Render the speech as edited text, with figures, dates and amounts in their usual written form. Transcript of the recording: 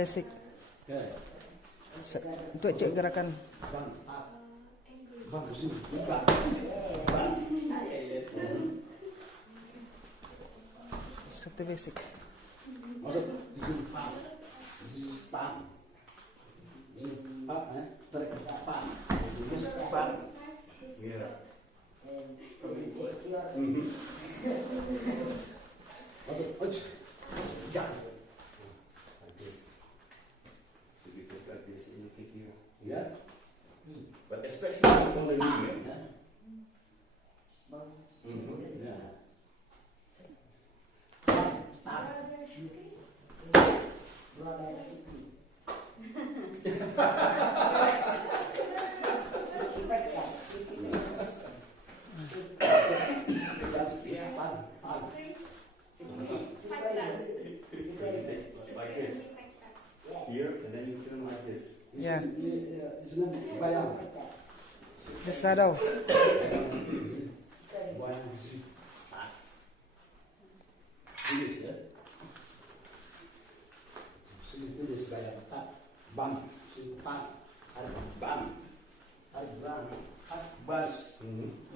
basic. Untuk cek gerakan. Satu basic. Yeah, but especially on the knee. Like this. Here, and then you turn like this. Yeah. Just shadow. Bam, bam, bam, bam, bam, bam, bam,